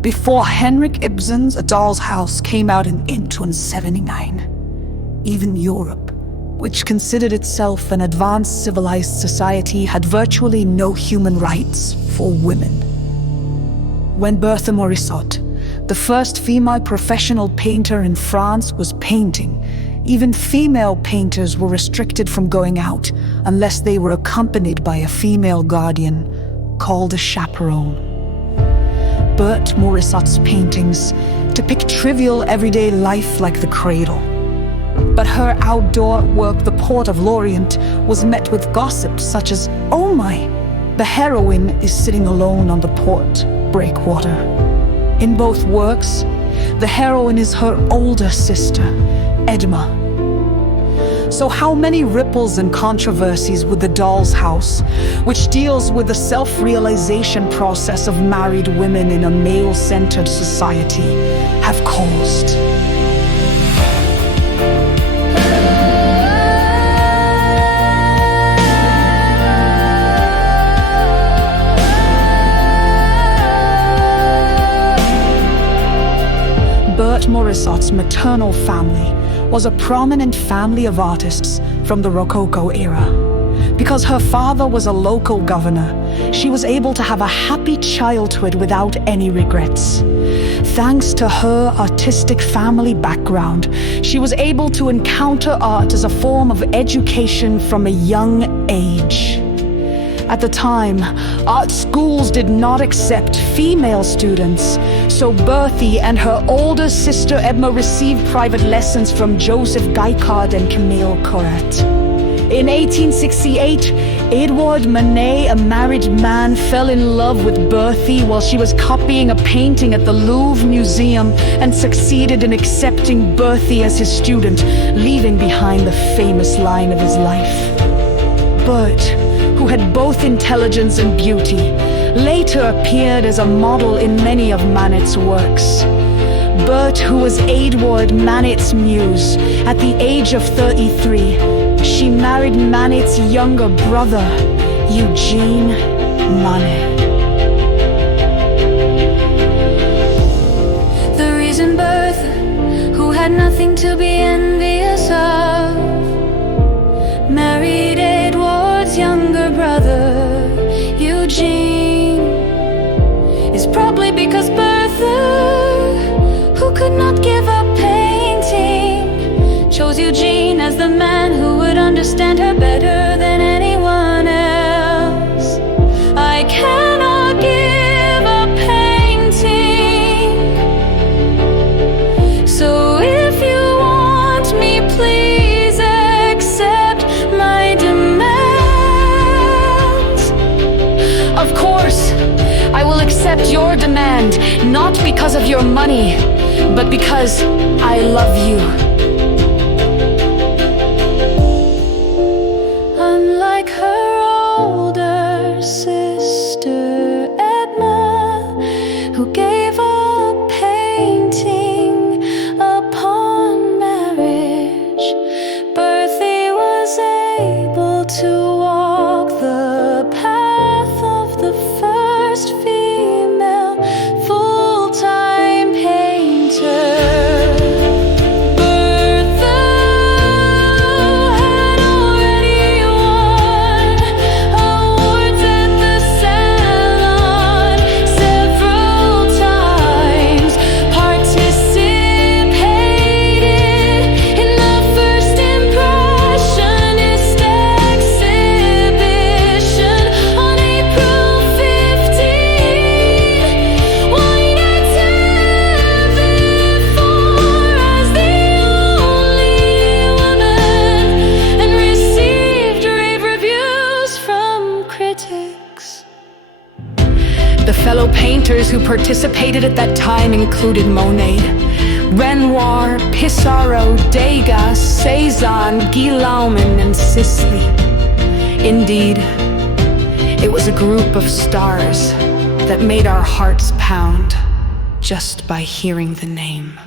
Before Henrik Ibsen's A Doll's House came out in 1879, even Europe, which considered itself an advanced civilized society, had virtually no human rights for women. When Berthe Morisot, the first female professional painter in France, was painting, even female painters were restricted from going out unless they were accompanied by a female guardian called a chaperone. Berthe Morisot's paintings depict trivial everyday life like the cradle. But her outdoor work, The Port of Lorient, was met with gossip such as, "Oh my, the heroine is sitting alone on the port breakwater." In both works, the heroine is her older sister, Edma. So how many ripples and controversies would The Doll's House, which deals with the self-realization process of married women in a male-centered society, have caused? Berthe Morisot's maternal family was a prominent family of artists from the Rococo era. Because her father was a local governor, she was able to have a happy childhood without any regrets. Thanks to her artistic family background, she was able to encounter art as a form of education from a young age. At the time, art schools did not accept female students, so Berthe and her older sister Edma received private lessons from Joseph Guicard and Camille Corret. In 1868, Edouard Manet, a married man, fell in love with Berthe while she was copying a painting at the Louvre Museum and succeeded in accepting Berthe as his student, leaving behind the famous line of his life. Berthe, who had both intelligence and beauty, later appeared as a model in many of Manet's works. Berthe, who was Edouard Manet's muse, at the age of 33, she married Manet's younger brother, Eugene Manet. The reason Berthe, who had nothing to be envious of, married Edward's younger brother, Eugene, is probably because Berthe, who could not give up painting, chose Eugene as the man who would understand her better than anyone else. I cannot give up painting, so if you want me, please accept my demands. Of course, I will accept your demand, not because of your money, but because I love you. Unlike her older sister Edna, who gave up painting upon marriage, Berthe was able to walk the path of the first female full-time painter. The fellow painters who participated at that time included Monet, Renoir, Pissarro, Degas, Cézanne, Guillaume, and Sisley. Indeed, it was a group of stars that made our hearts pound just by hearing the name.